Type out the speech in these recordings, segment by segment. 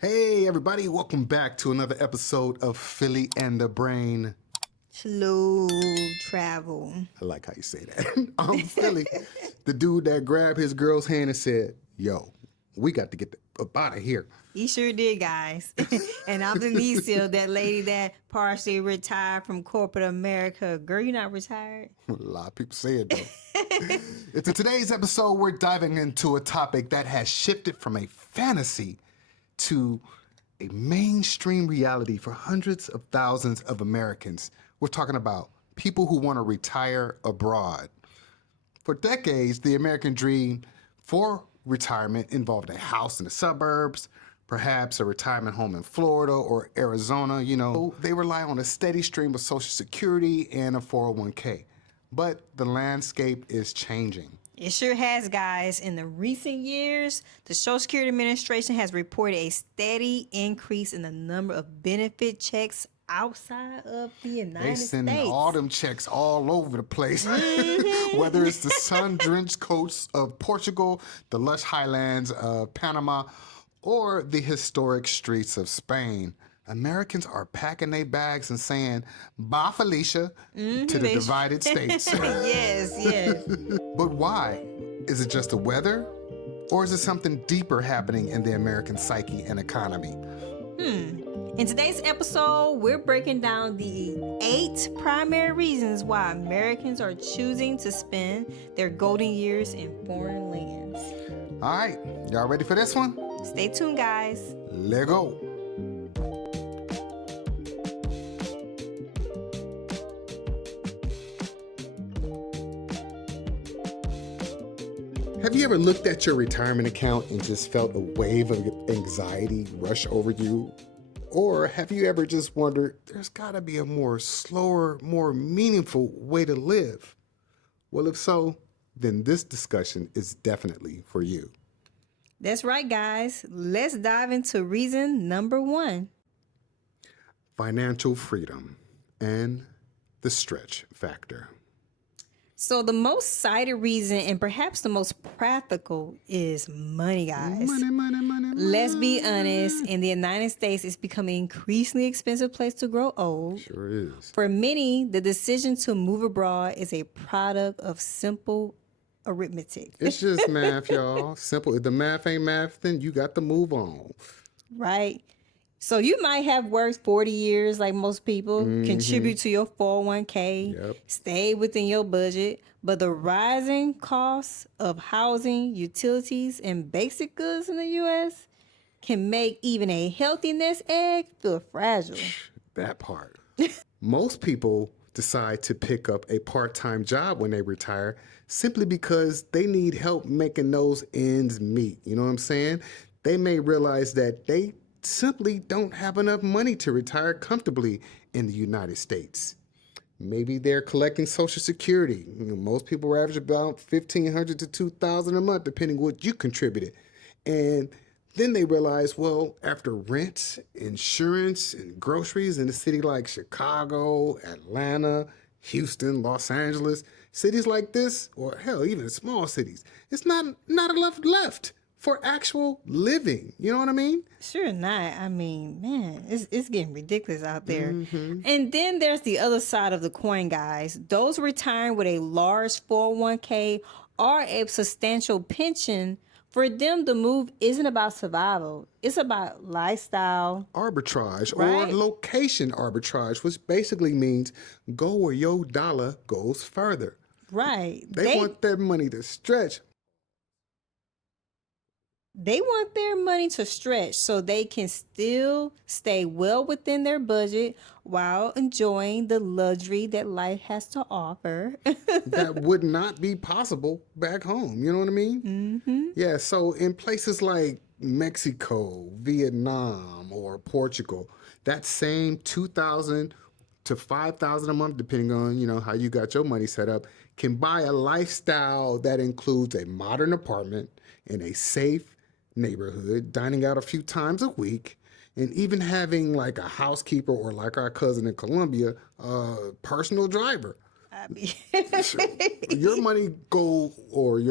Hey, everybody, welcome back to another episode of Philly and the Brain. Slow travel. I like how you say that. I'm Philly, the dude that grabbed his girl's hand and said, Yo, we got to get up out of here. He sure did, guys. And I'm Denicia, that lady that partially retired from corporate America. Girl, you not retired? A lot of people say it, though. In today's episode, we're diving into a topic that has shifted from a fantasy to a mainstream reality for hundreds of thousands of Americans. We're talking about people who want to retire abroad. For decades, the American dream for retirement involved a house in the suburbs, perhaps a retirement home in Florida or Arizona. They rely on a steady stream of Social Security and a 401k. But the landscape is changing. It sure has, guys. In the recent years, the Social Security Administration has reported a steady increase in the number of benefit checks outside of the United They States. sending all them checks all over the place. Whether it's the sun-drenched coasts of Portugal, the lush highlands of Panama, or the historic streets of Spain, Americans are packing their bags and saying, bye, Felicia, to the divided states. Yes. But why? Is it just the weather? Or is it something deeper happening in the American psyche and economy? In today's episode, we're breaking down the 8 primary reasons why Americans are choosing to spend their golden years in foreign lands. All right, y'all ready for this one? Stay tuned, guys. Let go. Have you ever looked at your retirement account and just felt a wave of anxiety rush over you? Or have you ever just wondered, there's gotta be a more slower, more meaningful way to live? Well, if so, then this discussion is definitely for you. That's right, guys. Let's dive into reason number 1. Financial freedom and the stretch factor. So the most cited reason, and perhaps the most practical, is money, guys. Money. Let's be honest, in the United States, it's becoming an increasingly expensive place to grow old. Sure is. For many, the decision to move abroad is a product of simple arithmetic. It's just math, y'all. Simple. If the math ain't math, then you got to move on. Right? So you might have worked 40 years like most people, contribute to your 401k, stay within your budget, but the rising costs of housing, utilities, and basic goods in the U.S. can make even a healthy nest egg feel fragile. That part. Most people decide to pick up a part-time job when they retire simply because they need help making those ends meet. You know what I'm saying? They may realize that they simply don't have enough money to retire comfortably in the United States. Maybe they're collecting Social Security. Most people average about $1,500 to $2,000 a month, depending what you contributed. And then they realize, well, after rent, insurance, and groceries in a city like Chicago, Atlanta, Houston, Los Angeles, cities like this, or hell, even small cities, it's not enough left for actual living. You know what I mean? Sure not. I mean, man, it's getting ridiculous out there. And then there's the other side of the coin, guys. Those retiring with a large 401k or a substantial pension, for them, the move isn't about survival. It's about lifestyle. Arbitrage Right. or location arbitrage, which basically means go where your dollar goes further. Right. They want their money to stretch. They want their money to stretch so they can still stay well within their budget while enjoying the luxury that life has to offer. That would not be possible back home. You know what I mean? Yeah, so in places like Mexico, Vietnam, or Portugal, that same $2,000 to $5,000 a month, depending on, how you got your money set up, can buy a lifestyle that includes a modern apartment in a safe neighborhood, dining out a few times a week, and even having like a housekeeper or, like our cousin in Colombia, a personal driver. Your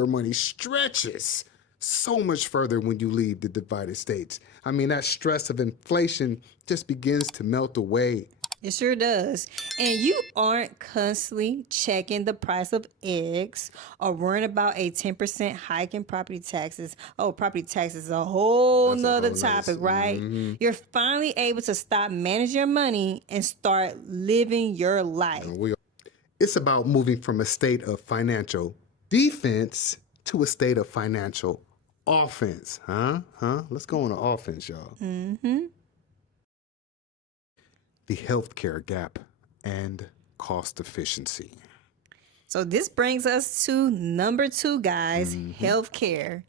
money stretches so much further when you leave the divided states. I mean, that stress of inflation just begins to melt away. It sure does. And you aren't constantly checking the price of eggs or worrying about a 10% hike in property taxes. Oh, property taxes is a whole That's a nother whole topic, right? You're finally able to stop managing your money and start living your life. It's about moving from a state of financial defense to a state of financial offense. Let's go on to offense, y'all. The healthcare gap and cost efficiency. So this brings us to number 2, guys, healthcare.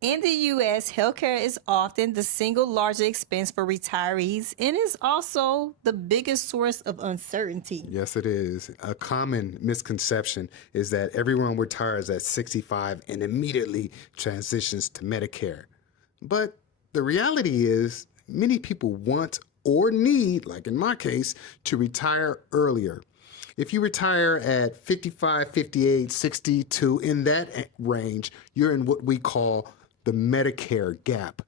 In the U.S., healthcare is often the single largest expense for retirees and is also the biggest source of uncertainty. Yes, it is. A common misconception is that everyone retires at 65 and immediately transitions to Medicare. But the reality is, many people want or need, like in my case, to retire earlier. If you retire at 55, 58, 62, in that range, you're in what we call the Medicare gap.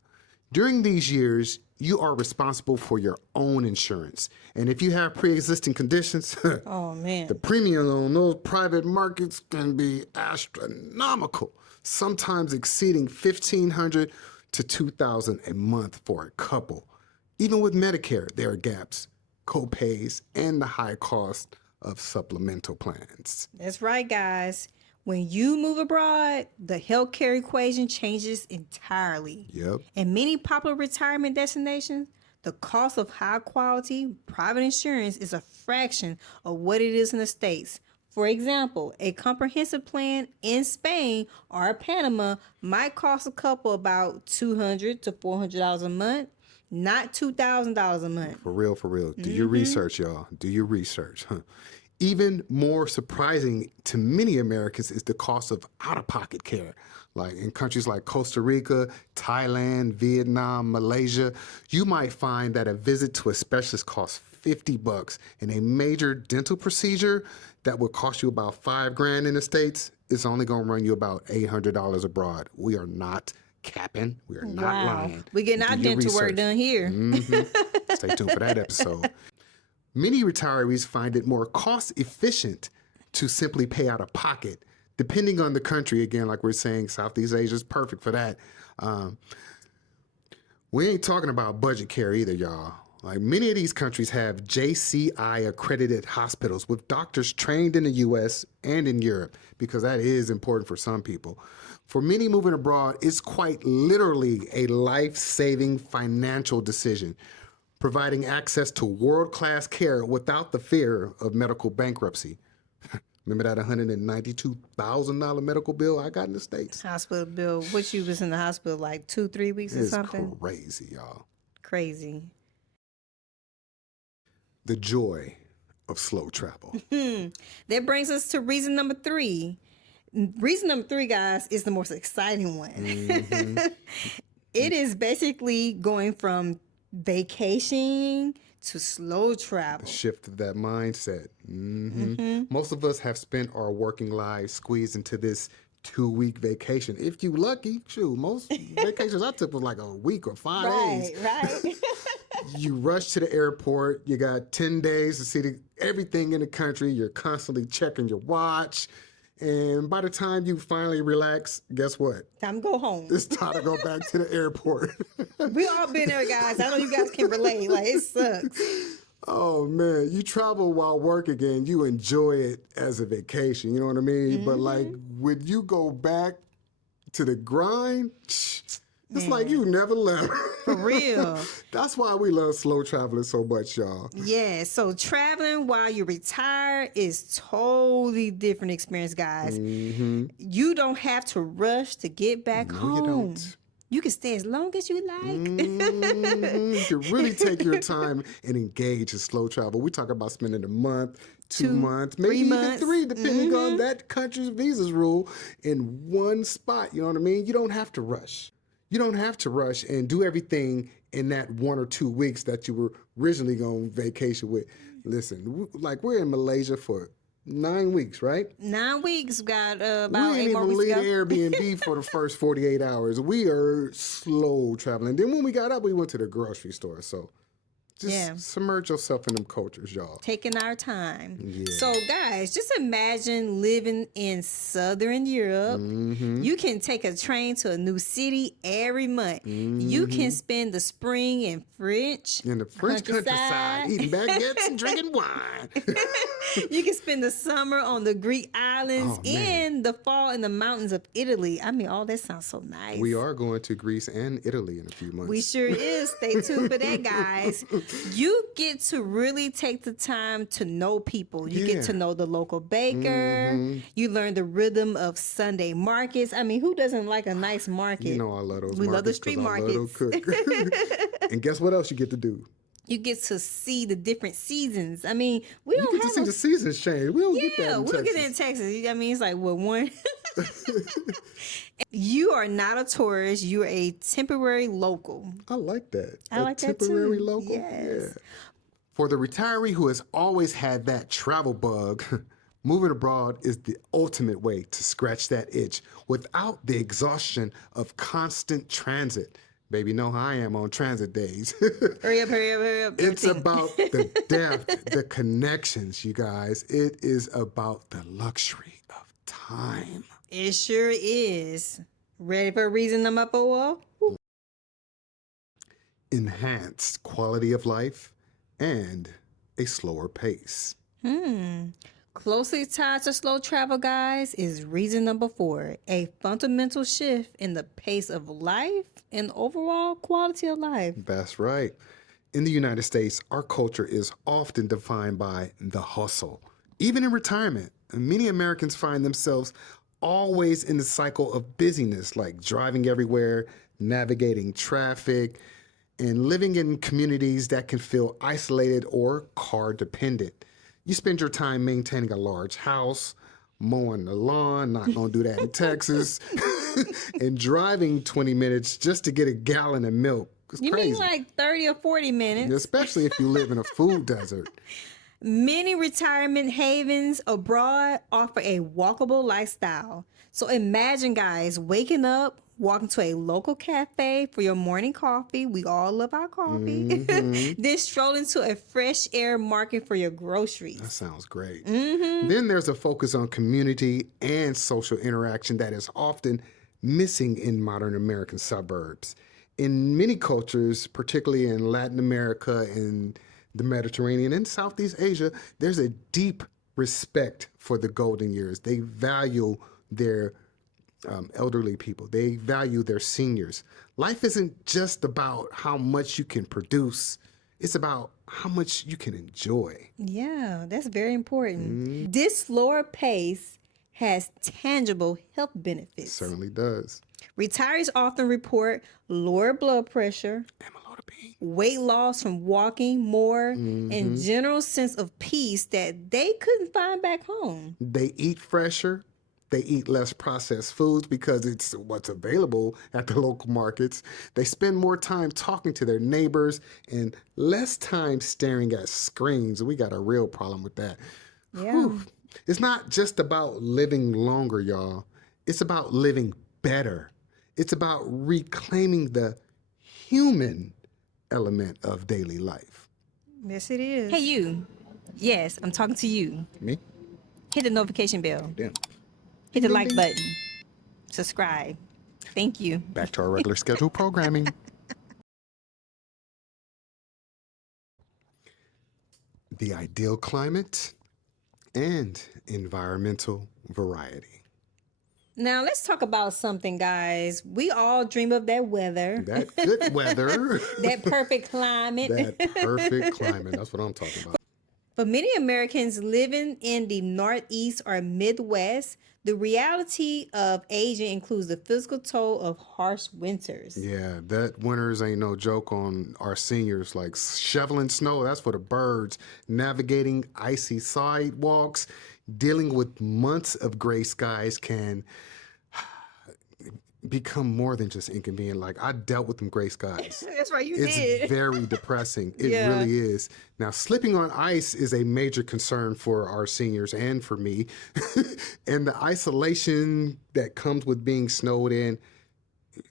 During these years, you are responsible for your own insurance. And if you have pre-existing conditions, Oh, man. the premium on those private markets can be astronomical, sometimes exceeding $1,500 to $2,000 a month for a couple. Even with Medicare, there are gaps, co-pays, and the high cost of supplemental plans. That's right, guys. When you move abroad, the healthcare equation changes entirely. Yep. In many popular retirement destinations, the cost of high quality private insurance is a fraction of what it is in the States. For example, a comprehensive plan in Spain or Panama might cost a couple about $200 to $400 a month, not $2,000 a month. For real, for real. Do your research, y'all. Do your research. Even more surprising to many Americans is the cost of out-of-pocket care. Like in countries like Costa Rica, Thailand, Vietnam, Malaysia, you might find that a visit to a specialist costs $50, and a major dental procedure that would cost you about $5,000 in the States, it's only going to run you about $800 abroad. We are not capping. We are not lying. We're getting our dental work done here. Stay tuned for that episode. Many retirees find it more cost efficient to simply pay out of pocket, depending on the country. Again, like we're saying, Southeast Asia is perfect for that. We ain't talking about budget care either, y'all. Like many of these countries have JCI accredited hospitals with doctors trained in the US and in Europe, because that is important for some people. For many moving abroad, it's quite literally a life-saving financial decision, providing access to world-class care without the fear of medical bankruptcy. Remember that $192,000 medical bill I got in the States? Hospital bill. What, you was in the hospital like 2-3 weeks or something? It's crazy, y'all. Crazy. The joy of slow travel. That brings us to reason number 3. Reason number 3, guys, is the most exciting one. It is basically going from vacationing to slow travel. Shift of that mindset. Most of us have spent our working lives squeezed into this 2-week vacation. If you lucky, shoot, most vacations I took was like a week or 5 days. Right. You rush to the airport. You got 10 days to see everything in the country. You're constantly checking your watch. And by the time you finally relax, guess what? Time to go home. It's time to go back to the airport. We all been there, guys. I know you guys can relate. Like, it sucks. Oh, man. You travel while working and you enjoy it as a vacation. You know what I mean? But, like, when you go back to the grind, it's like you never left. For real. That's why we love slow traveling so much, y'all. Yeah, so traveling while you retire is totally different experience, guys. You don't have to rush to get back home. You don't. You can stay as long as you like. You can really take your time and engage in slow travel. We talk about spending a month, 2 months, maybe 3 even months. 3, depending on that country's visas rule, in one spot. You know what I mean? You don't have to rush. You don't have to rush and do everything in that 1 or 2 weeks that you were originally going on vacation with. Listen, like we're in Malaysia for 9 weeks, right? 9 weeks, got We about ain't 8 more even weeks leave to go. Airbnb for the first 48 hours. We are slow traveling. Then when we got up, we went to the grocery store. So Yeah. just submerge yourself in them cultures, y'all. Taking our time. Yeah. So, guys, just imagine living in Southern Europe. You can take a train to a new city every month. You can spend the spring in French. In the French countryside, eating baguettes and drinking wine. You can spend the summer on the Greek islands Oh, man. and the fall in the mountains of Italy. I mean, all that sounds so nice. We are going to Greece and Italy in a few months. We sure is. Stay tuned for that, guys. You get to really take the time to know people. You get to know the local baker. You learn the rhythm of Sunday markets. I mean, who doesn't like a nice market? You know I love those We markets. love the street 'cause I love markets. to cook. And guess what else you get to do? You get to see the different seasons. I mean, we You don't get to have see no... the seasons change. We don't get that Yeah, in we don't Texas. get that in Texas. I mean, it's like, what, one? You are not a tourist. You're a temporary local. I like that. I like that too. Temporary local. Yes. Yeah. For the retiree who has always had that travel bug, moving abroad is the ultimate way to scratch that itch without the exhaustion of constant transit. Baby, know how I am on transit days. Hurry up, hurry up, hurry up. It's everything. about the depth, the connections, you guys. It is about the luxury of time. It sure is. Ready for reason number 4? Enhanced quality of life and a slower pace. Closely tied to slow travel, guys, is reason number 4. A fundamental shift in the pace of life and overall quality of life. That's right. In the United States, our culture is often defined by the hustle. Even in retirement, many Americans find themselves always in the cycle of busyness, like driving everywhere, navigating traffic, and living in communities that can feel isolated or car dependent. You spend your time maintaining a large house, mowing the lawn, not gonna do that in Texas, and driving 20 minutes just to get a gallon of milk. It's You crazy. mean like 30 or 40 minutes? Especially if you live in a food desert. Many retirement havens abroad offer a walkable lifestyle. So imagine, guys, waking up, walking to a local cafe for your morning coffee. We all love our coffee. Then strolling to a fresh air market for your groceries. That sounds great. Then there's a focus on community and social interaction that is often missing in modern American suburbs. In many cultures, particularly in Latin America and the Mediterranean and Southeast Asia, there's a deep respect for the golden years. They value their elderly people. They value their seniors. Life isn't just about how much you can produce. It's about how much you can enjoy. Yeah, that's very important. This slower pace has tangible health benefits. Certainly does. Retirees often report lower blood pressure, Amlodipine. weight loss from walking more, and general sense of peace that they couldn't find back home. They eat fresher. They eat less processed foods because it's what's available at the local markets. They spend more time talking to their neighbors and less time staring at screens. We got a real problem with that. Yeah. Whew. It's not just about living longer, y'all. It's about living better. It's about reclaiming the human element of daily life. Yes, it is. Hey, you. Yes, I'm talking to you. Me? Hit the notification bell. Damn. Hit the like button. Subscribe. Thank you. Back to our regular scheduled programming. The ideal climate and environmental variety. Now, let's talk about something, guys. We all dream of that weather, That good weather. that perfect climate. That perfect climate. That's what I'm talking about. For many Americans living in the Northeast or Midwest, the reality of aging includes the physical toll of harsh winters. Yeah, that winters ain't no joke on our seniors. Like shoveling snow, that's for the birds. Navigating icy sidewalks, dealing with months of gray skies can become more than just inconvenient. Like, I dealt with them gray skies. That's right, you It's did. very depressing. It Yeah. really is. Now, slipping on ice is a major concern for our seniors and for me. And the isolation that comes with being snowed in,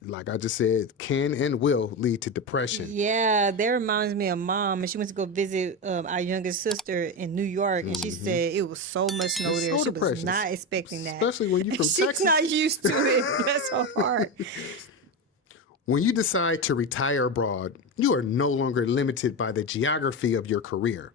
like I just said, can and will lead to depression. Yeah, that reminds me of Mom. And she went to go visit our youngest sister in New York, and she said it was so much snow It's there. so She was depressing, not expecting that. especially when you're from She's Texas. not used to it. That's so hard. When you decide to retire abroad, you are no longer limited by the geography of your career.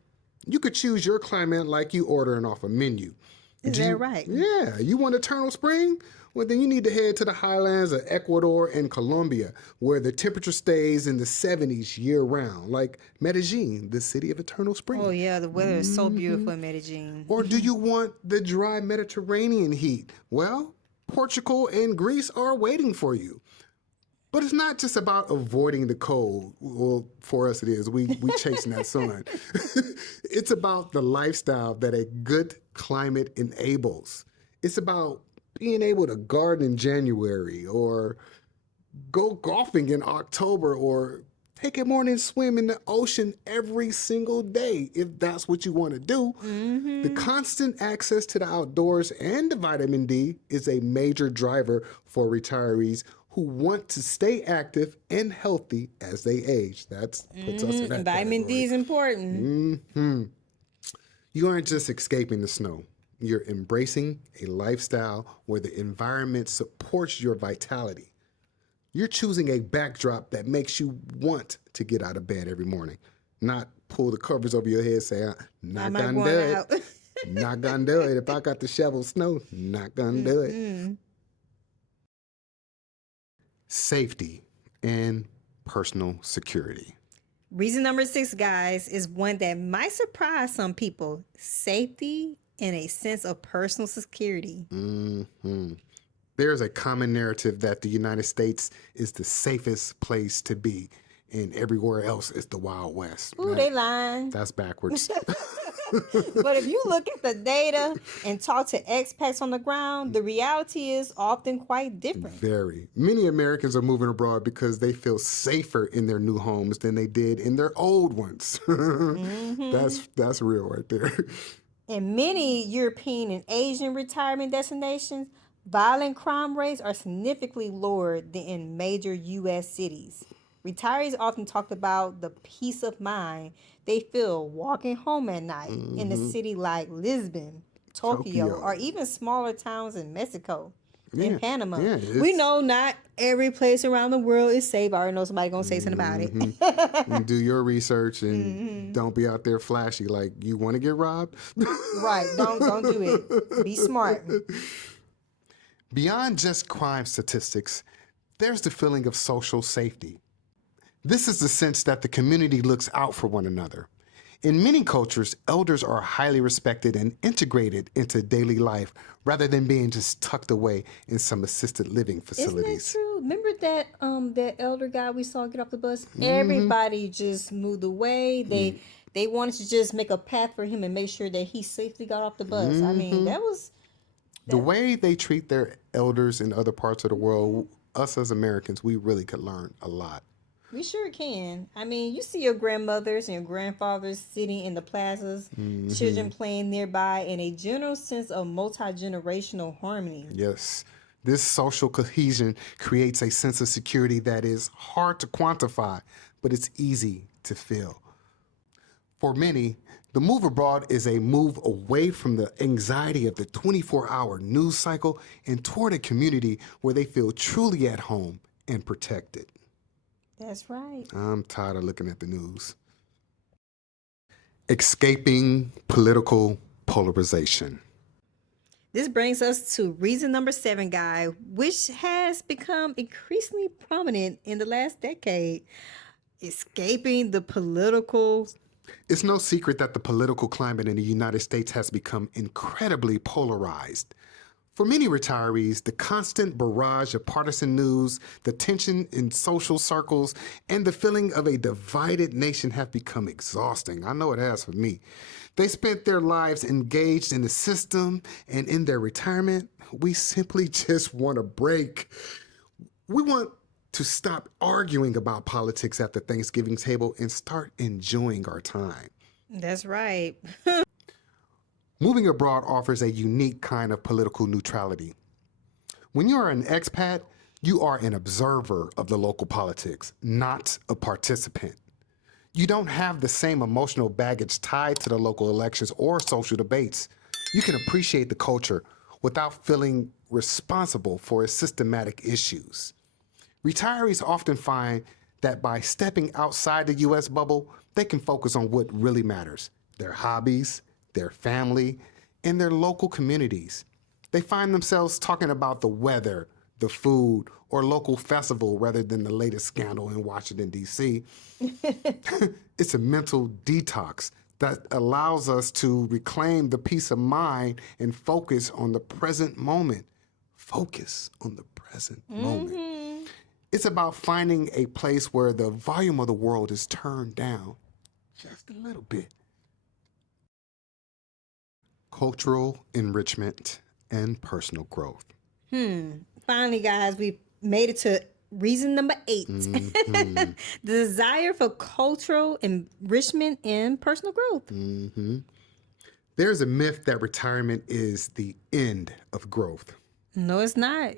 You could choose your climate like you ordering off a menu. Is that right? Yeah. You want eternal spring? Well, then you need to head to the highlands of Ecuador and Colombia, where the temperature stays in the 70s year round, like Medellin, the city of eternal spring. Oh, yeah, the weather is so beautiful in Medellin. Or do you want the dry Mediterranean heat? Well, Portugal and Greece are waiting for you. But it's not just about avoiding the cold. Well, for us it is. We chasing that sun. It's about the lifestyle that a good climate enables. It's about being able to garden in January or go golfing in October or take a morning swim in the ocean every single day if that's what you want to do. The constant access to the outdoors and the vitamin D is a major driver for retirees who want to stay active and healthy as they age. That puts us in that Vitamin D category. is important. You aren't just escaping the snow. You're embracing a lifestyle where the environment supports your vitality. You're choosing a backdrop that makes you want to get out of bed every morning, not pull the covers over your head and say, not gonna do it. Not gonna do it. If I got to shovel snow, not gonna do it. Safety and personal security. Reason number 6, guys, is one that might surprise some people. Safety and a sense of personal security. There's a common narrative that the United States is the safest place to be, and everywhere else is the Wild West. Ooh, they lying. That's backwards. But if you look at the data and talk to expats on the ground, the reality is often quite different. Very. Many Americans are moving abroad because they feel safer in their new homes than they did in their old ones. That's real right there. In many European and Asian retirement destinations, violent crime rates are significantly lower than in major U.S. cities. Retirees often talk about the peace of mind they feel walking home at night in a city like Lisbon, Tokyo, or even smaller towns in Mexico, in Panama. Yeah, we know not every place around the world is safe. I already know somebody going to say something about it. You do your research and don't be out there flashy like you want to get robbed. Right. Don't do it. Be smart. Beyond just crime statistics, there's the feeling of social safety. This is the sense that the community looks out for one another. In many cultures, elders are highly respected and integrated into daily life rather than being just tucked away in some assisted living facilities. Isn't that true? Remember that that elder guy we saw get off the bus? Everybody just moved away. They wanted to just make a path for him and make sure that he safely got off the bus. I mean, that was The way they treat their elders in other parts of the world, us as Americans, we really could learn a lot. We sure can. I mean, you see your grandmothers and your grandfathers sitting in the plazas, children playing nearby, and a general sense of multi-generational harmony. Yes. This social cohesion creates a sense of security that is hard to quantify, but it's easy to feel. For many, the move abroad is a move away from the anxiety of the 24-hour news cycle and toward a community where they feel truly at home and protected. That's right. I'm tired of looking at the news. Escaping political polarization. This brings us to reason number 7, guy, which has become increasingly prominent in the last decade. Escaping the political. It's no secret that the political climate in the United States has become incredibly polarized. For many retirees, the constant barrage of partisan news, the tension in social circles, and the feeling of a divided nation have become exhausting. I know it has for me. They spent their lives engaged in the system, and in their retirement, we simply just want a break. We want to stop arguing about politics at the Thanksgiving table and start enjoying our time. That's right. Moving abroad offers a unique kind of political neutrality. When you are an expat, you are an observer of the local politics, not a participant. You don't have the same emotional baggage tied to the local elections or social debates. You can appreciate the culture without feeling responsible for its systematic issues. Retirees often find that by stepping outside the U.S. bubble, they can focus on what really matters: their hobbies, their family, and their local communities. They find themselves talking about the weather, the food, or local festival rather than the latest scandal in Washington, D.C. It's a mental detox that allows us to reclaim the peace of mind and focus on the present moment. Focus on the present moment. It's about finding a place where the volume of the world is turned down just a little bit. Cultural enrichment and personal growth. Finally, guys, we made it to reason number 8. The desire for cultural enrichment and personal growth. There's a myth that retirement is the end of growth. No, it's not.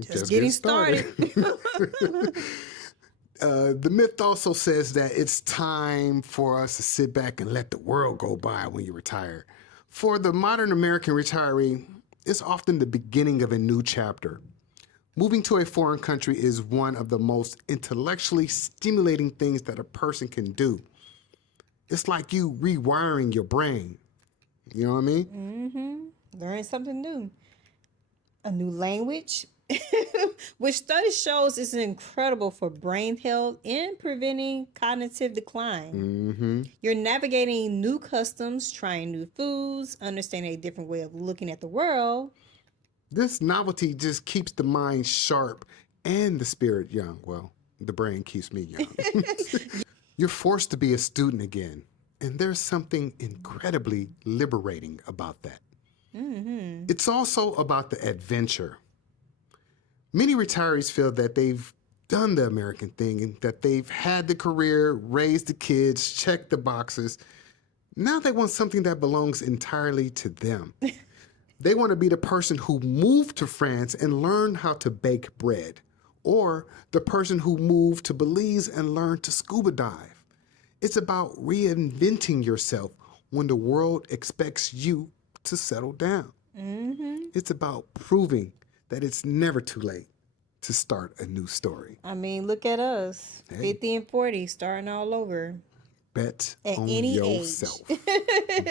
Just getting started. The myth also says that it's time for us to sit back and let the world go by when you retire. For the modern American retiree, it's often the beginning of a new chapter. Moving to a foreign country is one of the most intellectually stimulating things that a person can do. It's like you rewiring your brain. You know what I mean? Learn something new. A new language, which study shows is incredible for brain health and preventing cognitive decline. You're navigating new customs, trying new foods, understanding a different way of looking at the world. This novelty just keeps the mind sharp and the spirit young. Well, the brain keeps me young. You're forced to be a student again, and there's something incredibly liberating about that. It's also about the adventure. Many retirees feel that they've done the American thing and that they've had the career, raised the kids, checked the boxes. Now they want something that belongs entirely to them. They want to be the person who moved to France and learned how to bake bread, or the person who moved to Belize and learned to scuba dive. It's about reinventing yourself when the world expects you to settle down. It's about proving that it's never too late to start a new story. I mean, look at us, 50 and 40, starting all over. Bet At on any yourself.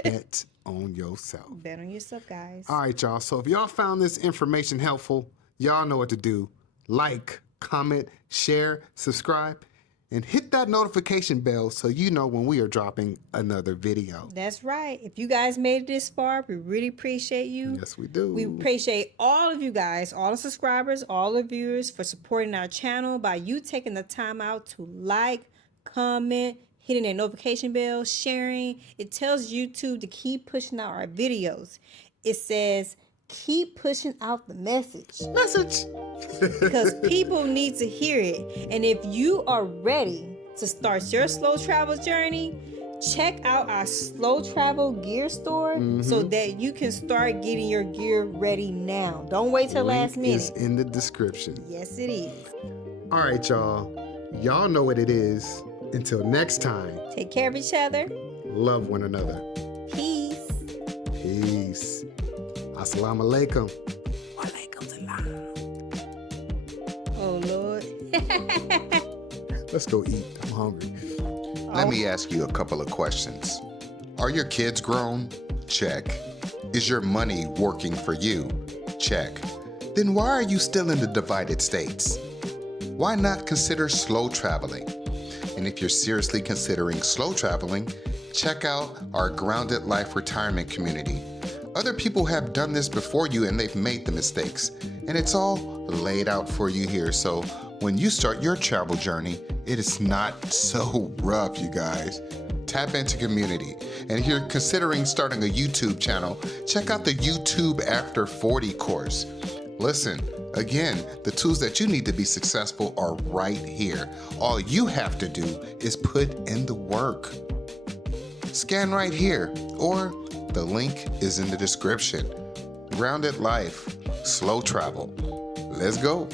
Bet on yourself. Bet on yourself, guys. All right, y'all. So if y'all found this information helpful, y'all know what to do. Like, comment, share, subscribe, and hit that notification bell so you know when we are dropping another video. That's right. If you guys made it this far, we really appreciate you. Yes, we do. We appreciate all of you guys, all the subscribers, all the viewers for supporting our channel by you taking the time out to like, comment, hitting that notification bell, sharing. It tells YouTube to keep pushing out our videos. It says, keep pushing out the message. Because people need to hear it. And if you are ready to start your slow travel journey, check out our slow travel gear store so that you can start getting your gear ready now. Don't wait till last minute. It's in the description. Yes, it is. All right, y'all. Y'all know what it is. Until next time. Take care of each other. Love one another. Peace. Peace. Assalamu alaikum. Walaikum salam. Oh, Lord. Let's go eat. I'm hungry. Let me ask you a couple of questions. Are your kids grown? Check. Is your money working for you? Check. Then why are you still in the divided states? Why not consider slow traveling? And if you're seriously considering slow traveling, check out our Grounded Life Retirement community. Other people have done this before you and they've made the mistakes. And it's all laid out for you here. So when you start your travel journey, it is not so rough, you guys. Tap into community. And if you're considering starting a YouTube channel, check out the YouTube After 40 course. Listen, again, the tools that you need to be successful are right here. All you have to do is put in the work. Scan right here, or the link is in the description. Grounded life, slow travel. Let's go.